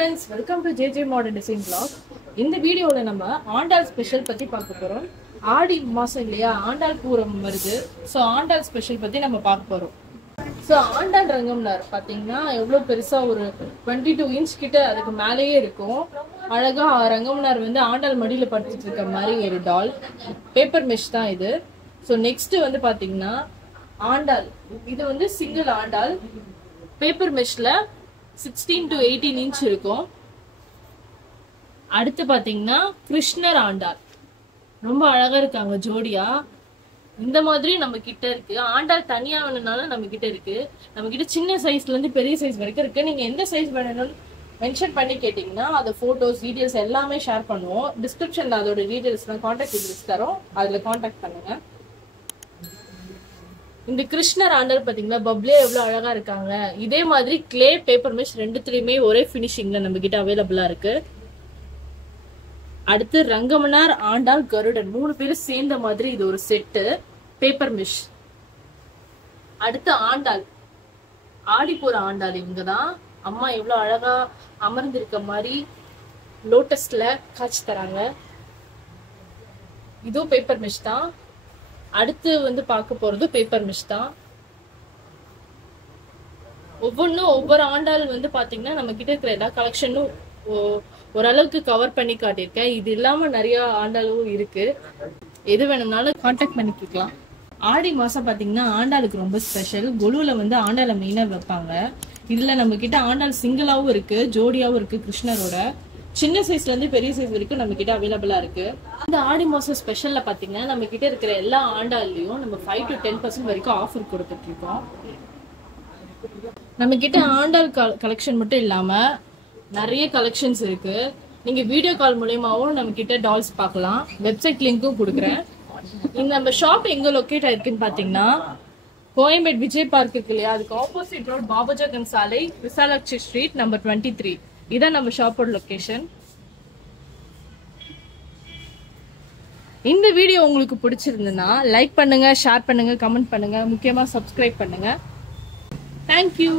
friends, welcome to JJ Modern Design Vlog. இந்த வீடியோல நம்ம ஆண்டாள் ஸ்பெஷல் பத்தி பார்க்க போறோம். ஆடி மாசம் இல்லையா, ஆண்டாள் பூரம் வருது. சோ ஆண்டாள் ஸ்பெஷல் பத்தி நம்ம பார்க்க போறோம். சோ ஆண்டாள் ரங்கம்னார் பாத்தீங்கன்னா எவ்வளவு பெருசா ஒரு 22 இன்ச் கிட்ட அதுக்கு மேலேயே இருக்கும். அழகா ரங்கம்னார் வந்து ஆண்டாள் மடியில படுத்துட்டு இருக்க மாதிரி ஒரு டால். பேப்பர் மெஷ் தான் இது. சோ நெக்ஸ்ட் வந்து பாத்தீங்கன்னா ஆண்டாள், இது வந்து சிங்கிள் ஆண்டாள். பேப்பர் மெஷ்ல 16 to 18 இன்ச் இருக்கும். அடுத்து பாத்தீங்கன்னா கிருஷ்ணர் ஆண்டாள், ரொம்ப அழகா இருக்காங்க ஜோடியா. இந்த மாதிரி நம்ம கிட்ட இருக்கு. ஆண்டாள் தனியா வேணும்னாலும் நம்ம கிட்ட இருக்கு. நம்ம கிட்ட சின்ன சைஸ்ல இருந்து பெரிய சைஸ் வரைக்கும் இருக்கு. நீங்க எந்த சைஸ் வேணும்னு மென்ஷன் பண்ணி கேட்டீங்கன்னா அது போட்டோஸ் டீடைல்ஸ் எல்லாமே ஷேர் பண்ணுவோம். டிஸ்கிரிப்ஷன்ல அதோட டீடைல்ஸ் கான்டாக்ட் டீடைல்ஸ் தரோம், அதுல கான்டாக்ட் பண்ணுங்க. இந்த கிருஷ்ணர் ஆண்டாள் பாத்தீங்கன்னா பப்ளே எவ்வளவு அழகா இருக்காங்க. இதே மாதிரி கிளே பேப்பர் மெஷ் ரெண்டுத்துலயுமே ஒரே பினிஷிங்ல நம்ம கிட்ட அவைலபிளா இருக்கு. அடுத்து ரங்கமனார் ஆண்டாள் கருடன், 3 பேரும் சேர்ந்த மாதிரி இது ஒரு செட்டு பேப்பர் மெஷ். அடுத்து ஆண்டாள், ஆடிப்பூர ஆண்டாள். இவங்கதான் அம்மா எவ்வளவு அழகா அமர்ந்திருக்க மாதிரி லோட்டஸ்ல காட்சி தராங்க. இதுவும் பேப்பர் மெஷ் தான். அடுத்து வந்து பார்க்க போறது பேப்பர் மெஷ் தான். ஒவ்வொன்றும் ஒவ்வொரு ஆண்டாள் வந்து பாத்தீங்கன்னா நம்ம கிட்ட இருக்கிற எல்லா கலெக்ஷனும் ஓரளவுக்கு கவர் பண்ணி காட்டியிருக்கேன். இது இல்லாம நிறைய ஆண்டாளும் இருக்கு. எது வேணும்னாலும் கான்டாக்ட் பண்ணிக்கலாம். ஆடி மாசம் பாத்தீங்கன்னா ஆண்டாளுக்கு ரொம்ப ஸ்பெஷல். கொலுல வந்து ஆண்டாளை மெயினா வைப்பாங்க. இதுல நம்ம கிட்ட ஆண்டாள் சிங்கிளாவும் இருக்கு, ஜோடியாவும் இருக்கு. கிருஷ்ணரோட சின்ன சைஸ்ல இருந்து பெரிய சைஸ் வரைக்கும் நம்ம கிட்ட அவைலபிளா இருக்கு. இந்த ஆடி மாசம் ஸ்பெஷல்ல பாத்தீங்கன்னா நம்ம கிட்ட இருக்கிற எல்லா ஆண்டாள்லயும் நம்ம 5 to 10% வரைக்கும் ஆஃபர் கொடுத்துட்டு இருக்கோம். நம்ம கிட்ட ஆண்டாள் கலெக்ஷன் மட்டும் இல்லாம நிறைய கலெக்ஷன்ஸ் இருக்கு. நீங்க வீடியோ கால் மூலமாவும் நம்ம கிட்ட டால்ஸ் பார்க்கலாம். வெப்சைட் லிங்க்கும் கொடுக்குறேன். இந்த நம்ம ஷாப் எங்க லொக்கேட் ஆயிருக்குன்னு பாத்தீங்கன்னா கோயம்பேடு விஜய் பார்க் இருக்கு இல்லையா, அதுக்கு ஆப்போசிட் ரோட் பாபுஜகன் சாலை, விசாலாட்சி ஸ்ட்ரீட், நம்பர் 23. இதான் நம்ம ஷாப்போட லொகேஷன். இந்த வீடியோ உங்களுக்கு பிடிச்சிருந்ததுன்னா லைக் பண்ணுங்க, ஷேர் பண்ணுங்க, கமெண்ட் பண்ணுங்க, முக்கியமா சப்ஸ்கிரைப் பண்ணுங்க. தேங்க்யூ.